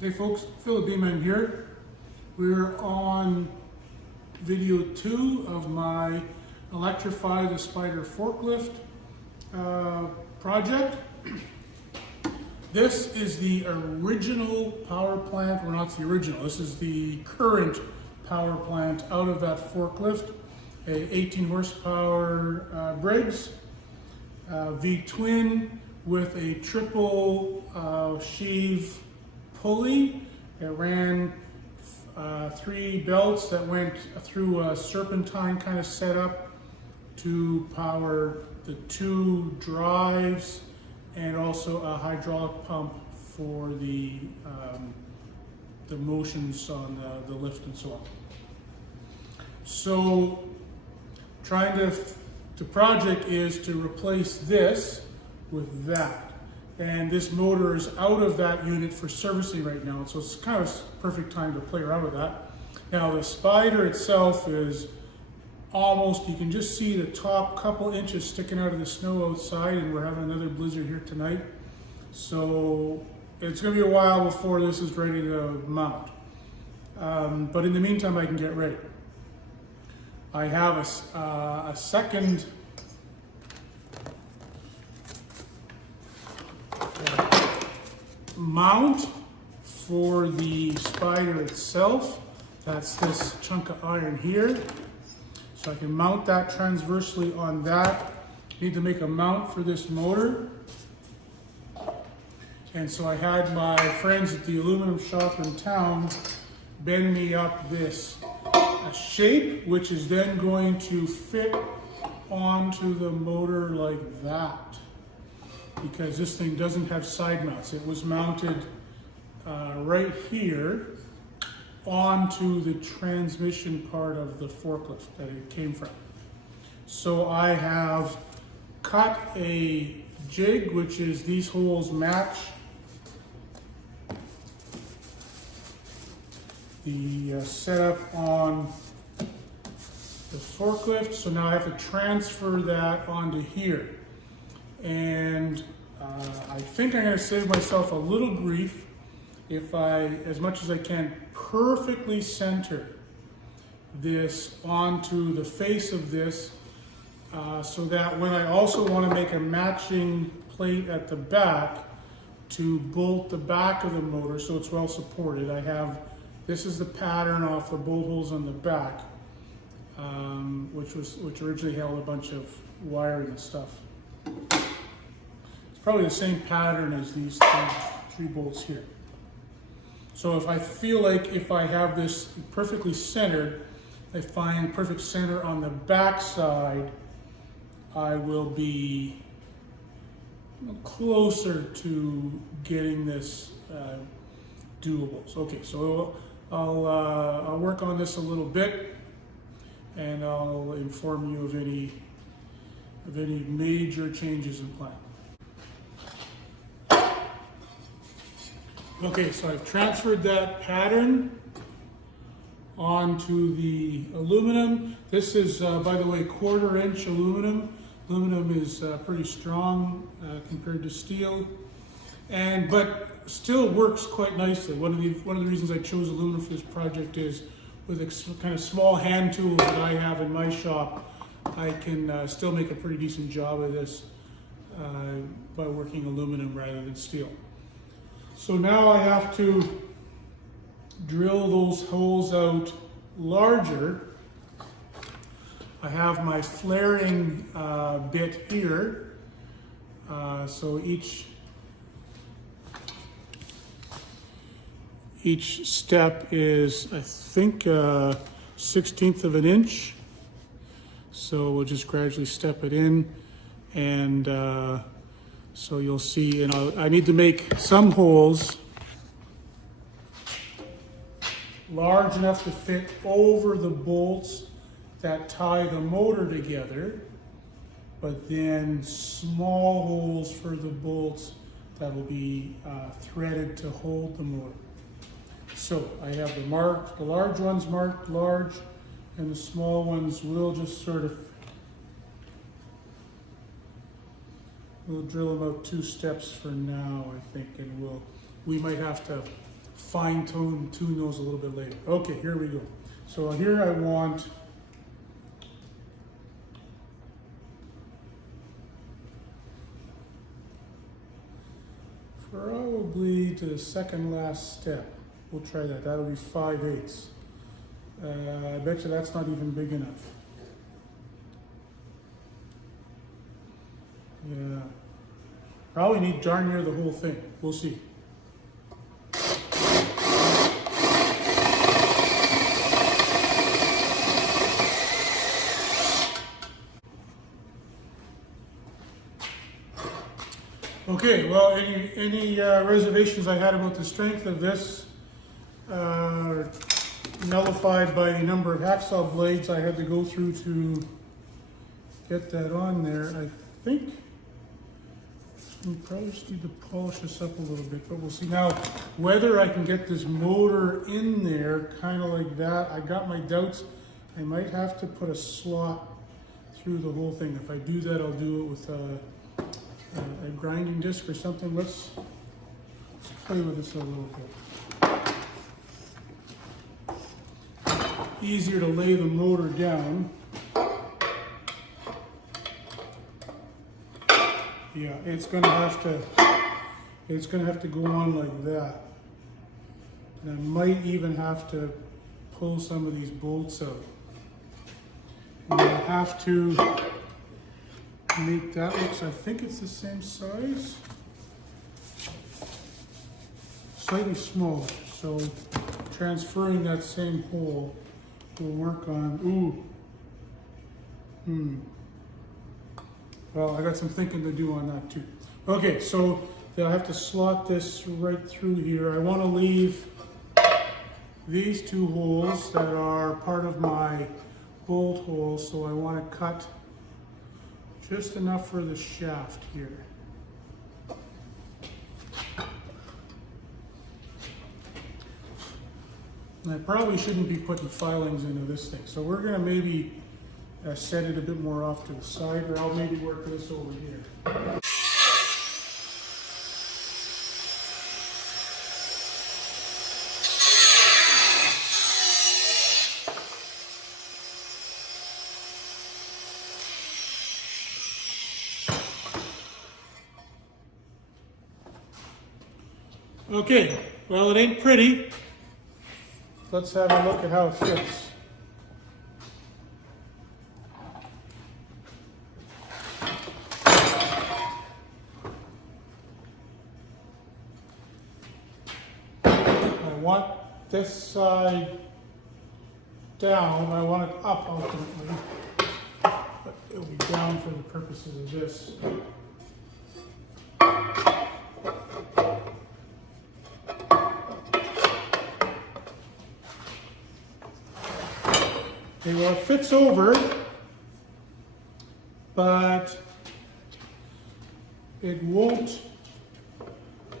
Hey folks, Philip Beeman here. We're on video 2 of my Electrify the Spider Forklift project. This is the original power plant, well not the original, this is the current power plant out of that forklift, a 18 horsepower Briggs V-twin with a triple sheave pulley. It ran 3 belts that went through a serpentine kind of setup to power the 2 drives and also a hydraulic pump for the motions on the lift and so on. So the project is to replace this with that. And this motor is out of that unit for servicing right now, so it's kind of a perfect time to play around with that. Now the Spider itself is almost, you can just see the top couple inches sticking out of the snow outside, and we're having another blizzard here tonight. So it's going to be a while before this is ready to mount. But in the meantime, I can get ready. I have a second mount for the Spider itself. That's this chunk of iron here. So I can mount that transversely on that. Need to make a mount for this motor. And so I had my friends at the aluminum shop in town bend me up this shape, which is then going to fit onto the motor like that, because this thing doesn't have side mounts. It was mounted right here onto the transmission part of the forklift that it came from. So I have cut a jig, which is these holes match the setup on the forklift. So now I have to transfer that onto here. And I think I'm going to save myself a little grief if I, as much as I can, perfectly center this onto the face of this, so that when I also want to make a matching plate at the back to bolt the back of the motor so it's well supported, I have, this is the pattern off the bolt holes on the back, which originally held a bunch of wiring and stuff. It's probably the same pattern as these three bolts here. So if I feel like if I have this perfectly centered, I find perfect center on the back side, I will be closer to getting this doable. So, okay, so I'll work on this a little bit, and I'll inform you of any major changes in plan. Okay, so I've transferred that pattern onto the aluminum. This is, by the way, 1/4 inch aluminum. Aluminum is pretty strong compared to steel, but still works quite nicely. One of the reasons I chose aluminum for this project is with the kind of small hand tools that I have in my shop, I can still make a pretty decent job of this by working aluminum rather than steel. So now I have to drill those holes out larger. I have my flaring bit here. So each step is, I think, 1/16 of an inch. So we'll just gradually step it in, and so you'll see, and I need to make some holes large enough to fit over the bolts that tie the motor together, but then small holes for the bolts that will be threaded to hold the motor. So I have the large ones marked large, and the small ones will just sort of, we'll drill them out 2 steps for now, I think, and we might have to tune those a little bit later. Okay, here we go. So here I want probably to the second last step. We'll try that. That'll be 5/8. I bet you that's not even big enough. Yeah. Probably need darn near the whole thing. We'll see. Okay, well, any reservations I had about the strength of this are nullified by the number of hacksaw blades I had to go through to get that on there. I think we probably just need to polish this up a little bit, but we'll see. Now, whether I can get this motor in there kind of like that, I got my doubts. I might have to put a slot through the whole thing. If I do that, I'll do it with a grinding disc or something. Let's play with this a little bit. Easier to lay the motor down. Yeah, it's gonna have to go on like that. And I might even have to pull some of these bolts out. And I have to make that looks, I think it's the same size. Slightly smaller, so transferring that same hole will work on, Well, I got some thinking to do on that too. Okay, so I have to slot this right through here. I want to leave these two holes that are part of my bolt holes, so I want to cut just enough for the shaft here. And I probably shouldn't be putting filings into this thing, so we're going to maybe set it a bit more off to the side, or I'll maybe work this over here. Okay, well, it ain't pretty. Let's have a look at how it fits. I want this side down. I want it up ultimately, but it'll be down for the purposes of this. Okay, well, it fits over, but it won't.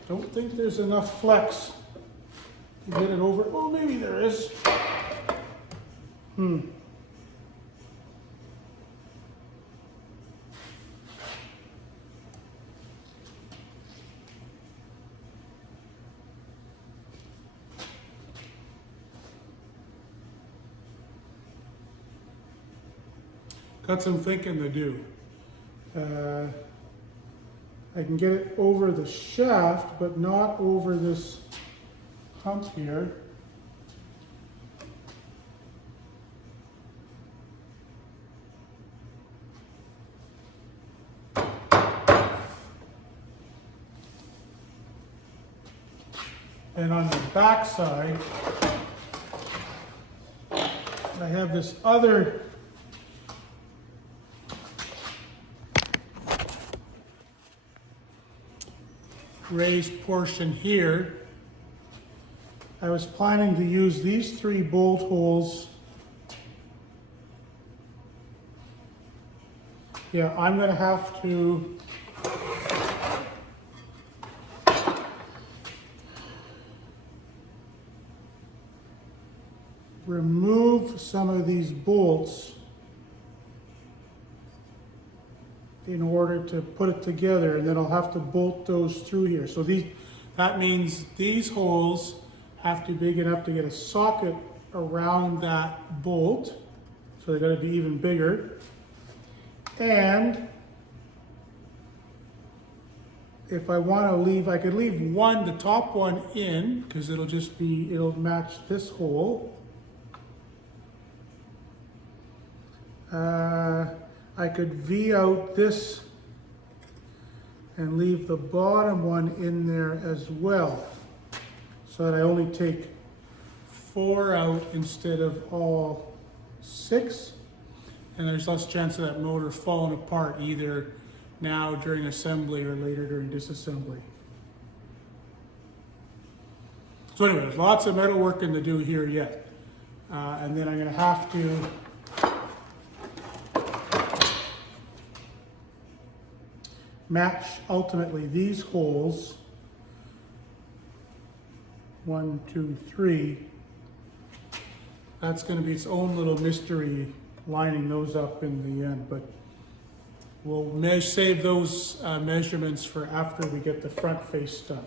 Don't think there's enough flex to get it over. Oh, maybe there is. Got some thinking to do. I can get it over the shaft, but not over this hump here. And on the back side, I have this other raised portion here. I was planning to use these 3 bolt holes. Yeah, I'm going to have to remove some of these bolts in order to put it together, and then I'll have to bolt those through here. So that means these holes have to be big enough to get a socket around that bolt. So they're going to be even bigger. And if I want to leave, I could leave the top one in, because it'll match this hole. I could V out this and leave the bottom one in there as well, so that I only take 4 out instead of all 6, and there's less chance of that motor falling apart either now during assembly or later during disassembly. So anyways, lots of metal working to do here yet. And then I'm going to have to match ultimately these holes, 1, 2, 3. That's going to be its own little mystery, lining those up in the end, but we'll save those measurements for after we get the front face done.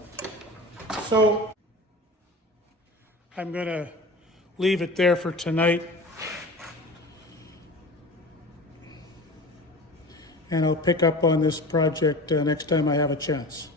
So I'm going to leave it there for tonight, and I'll pick up on this project next time I have a chance.